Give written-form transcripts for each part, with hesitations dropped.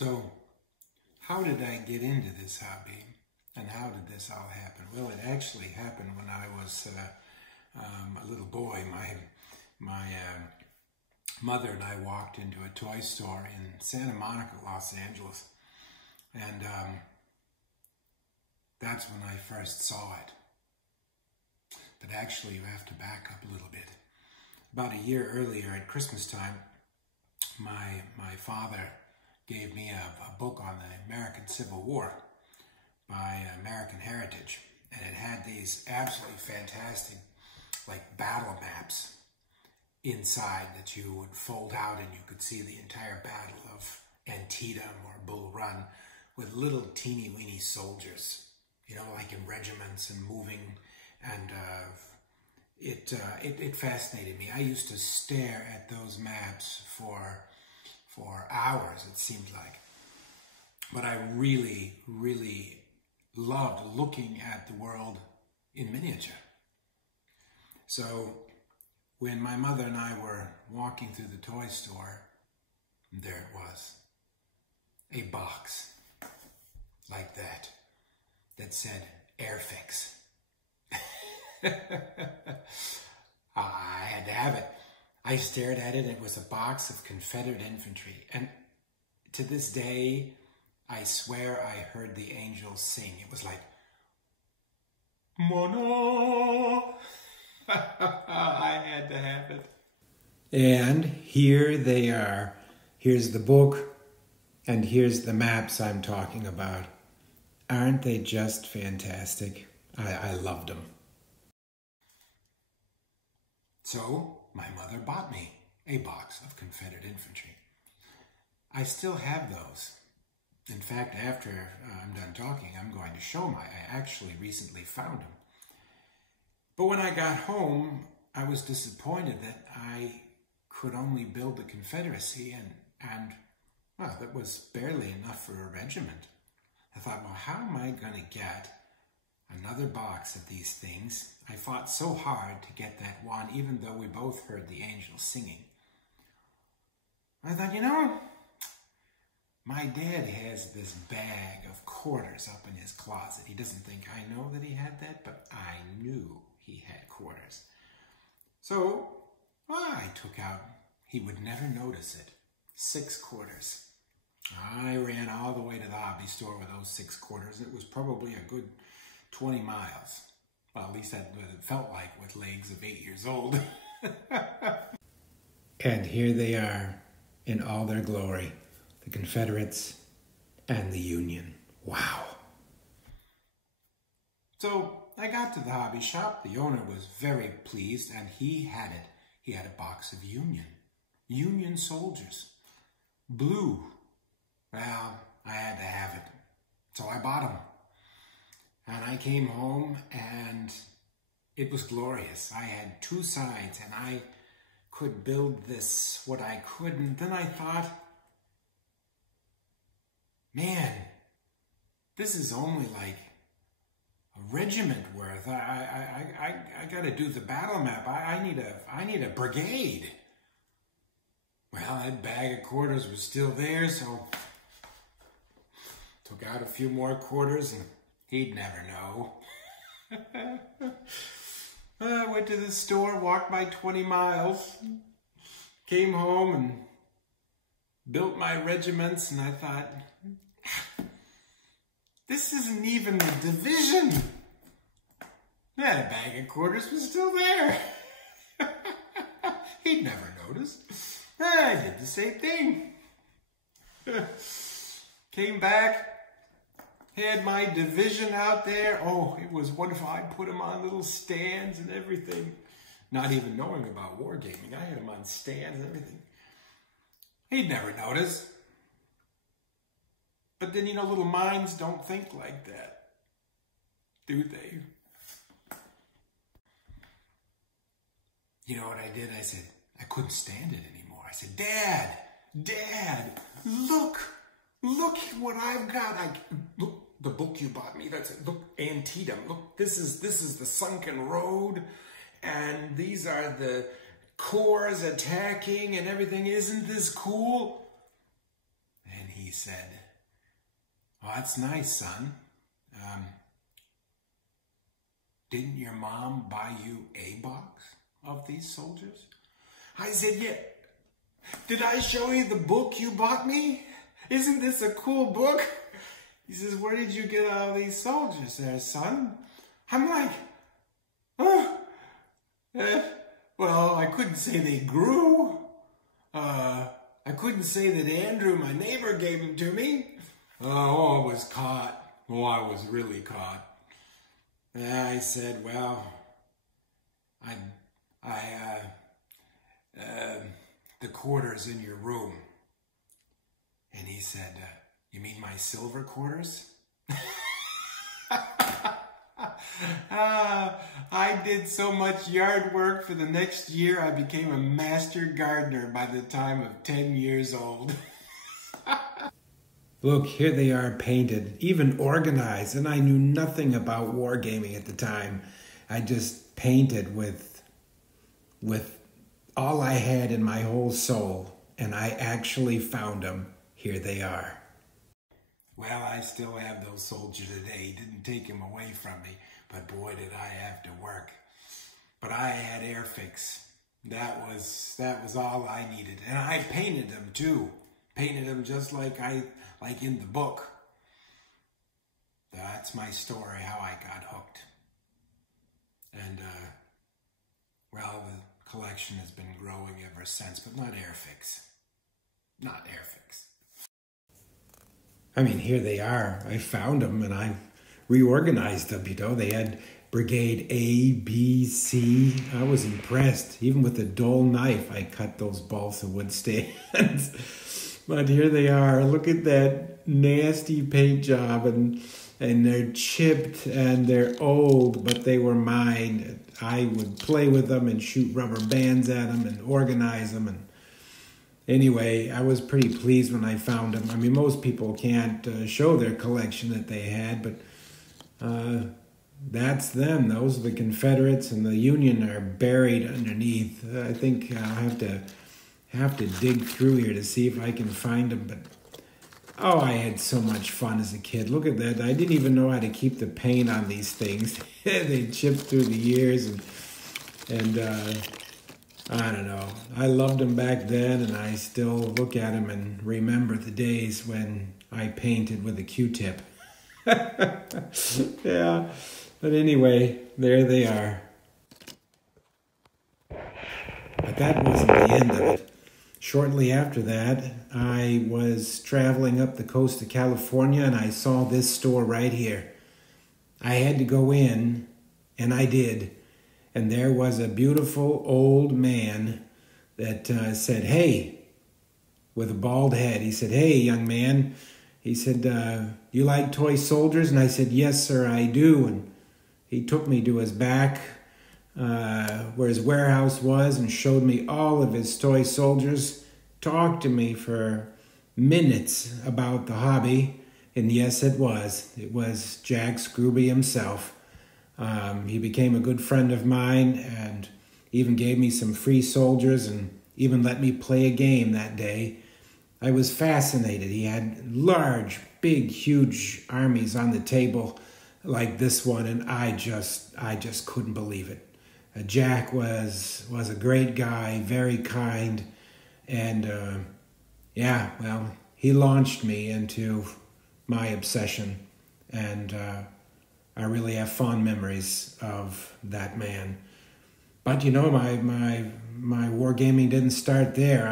So, how did I get into this hobby, and how did this all happen? Well, it actually happened when I was a little boy. My mother and I walked into a toy store in Santa Monica, Los Angeles, and that's when I first saw it. But actually, you have to back up a little bit. About a year earlier, at Christmas time, my father gave me a book on the American Civil War by American Heritage. And it had these absolutely fantastic, like, battle maps inside that you would fold out and you could see the entire battle of Antietam or Bull Run with little teeny weeny soldiers, you know, like in regiments and moving. And it fascinated me. I used to stare at those maps for hours, it seemed like. But I really, really loved looking at the world in miniature. So when my mother and I were walking through the toy store, there it was, a box like that said Airfix. I had to have it. I stared at it. It was a box of Confederate infantry. And to this day, I swear I heard the angels sing. It was like, Mono. I had to have it. And here they are. Here's the book, and here's the maps I'm talking about. Aren't they just fantastic? I loved them. So, my mother bought me a box of Confederate infantry. I still have those. In fact, after I'm done talking, I'm going to show them. I actually recently found them. But when I got home, I was disappointed that I could only build the Confederacy, and well, that was barely enough for a regiment. I thought, well, how am I going to get another box of these things? I fought so hard to get that one, even though we both heard the angels singing. I thought, you know, my dad has this bag of quarters up in his closet. He doesn't think I know that he had that, but I knew he had quarters. So, well, I took out, he would never notice it, 6 quarters. I ran all the way to the hobby store with those 6 quarters. It was probably a good 20 miles. Well, at least that's what it felt like with legs of 8 years old. And here they are in all their glory. The Confederates and the Union. Wow. So I got to the hobby shop. The owner was very pleased, and he had it. He had a box of Union soldiers. Blue. Well, I had to have it. So I bought them. And I came home, and it was glorious. I had 2 sides, and I could build this, what I could. And then I thought, man, this is only like a regiment worth. I got to do the battle map. I need a brigade. Well, that bag of quarters was still there, so took out a few more quarters, and he'd never know. I went to the store, walked my 20 miles, came home and built my regiments, and I thought, this isn't even a division. That bag of quarters was still there. He'd never noticed. I did the same thing. Came back, had my division out there. Oh, it was wonderful. I put them on little stands and everything. Not even knowing about wargaming. I had them on stands and everything. He'd never notice. But then, you know, little minds don't think like that, do they? You know what I did? I said, I couldn't stand it anymore. I said, Dad, look what I've got. Look, the book you bought me, that's it. Look, Antietam. Look, this is the sunken road, and these are the corps attacking and everything. Isn't this cool? And he he said, "Well, that's nice, son. Didn't your mom buy you a box of these soldiers?" I said, "Yeah. Did I show you the book you bought me? Isn't this a cool book?" He says, "Where did you get all these soldiers there, son?" I'm like, "Oh, well, I couldn't say they grew. I couldn't say that Andrew, my neighbor, gave them to me. Oh, I was caught. Oh, I was really caught." I said, "Well, the quarters in your room." And he said, "You mean my silver quarters?" I did so much yard work for the next year, I became a master gardener by the time of 10 years old. Look, here they are painted, even organized, and I knew nothing about wargaming at the time. I just painted with all I had in my whole soul, and I actually found them. Here they are. Well, I still have those soldiers today. Didn't take them away from me, but boy, did I have to work. But I had Airfix. That was all I needed, and I painted them too. Painted them just like in the book. That's my story, how I got hooked. And well, the collection has been growing ever since, but not Airfix. Not Airfix. I mean, here they are. I found them and I reorganized them, you know. They had Brigade A, B, C. I was impressed. Even with a dull knife, I cut those balsa wood stands. But here they are. Look at that nasty paint job. And they're chipped and they're old, but they were mine. I would play with them and shoot rubber bands at them and organize them. And anyway, I was pretty pleased when I found them. I mean, most people can't show their collection that they had, but that's them. Those are the Confederates, and the Union are buried underneath. I think I'll have to dig through here to see if I can find them. But oh, I had so much fun as a kid. Look at that. I didn't even know how to keep the paint on these things. They chipped through the years, and I don't know. I loved them back then, and I still look at them and remember the days when I painted with a Q-tip. Yeah, but anyway, there they are. But that wasn't the end of it. Shortly after that, I was traveling up the coast of California, and I saw this store right here. I had to go in, and I did. And there was a beautiful old man that said, "Hey," with a bald head. He said, "Hey, young man." He said, "You like toy soldiers?" And I said, "Yes, sir, I do." And he took me to his back, where his warehouse was, and showed me all of his toy soldiers, talked to me for minutes about the hobby. And yes, it was Jack Scrooby himself. He became a good friend of mine and even gave me some free soldiers and even let me play a game that day. I was fascinated. He had large, big, huge armies on the table like this one, and I just couldn't believe it. Jack was a great guy, very kind, and yeah, well, he launched me into my obsession, and I really have fond memories of that man. But you know, my wargaming didn't start there.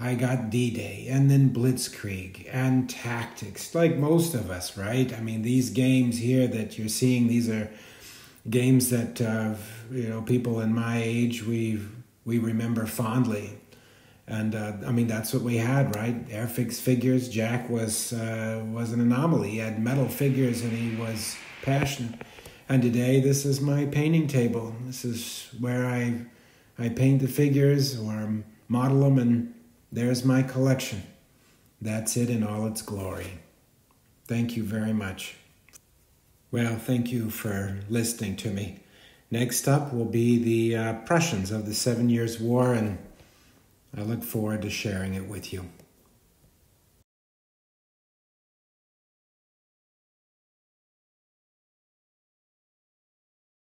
I got D-Day and then Blitzkrieg and Tactics, like most of us, right? I mean, these games here that you're seeing, these are games that you know, people in my age we remember fondly. And I mean, that's what we had, right? Airfix figures. Jack was an anomaly. He had metal figures and he was passionate. And today, this is my painting table. This is where I paint the figures or model them, and there's my collection. That's it in all its glory. Thank you very much. Well, thank you for listening to me. Next up will be the Prussians of the 7 Years' War, and I look forward to sharing it with you.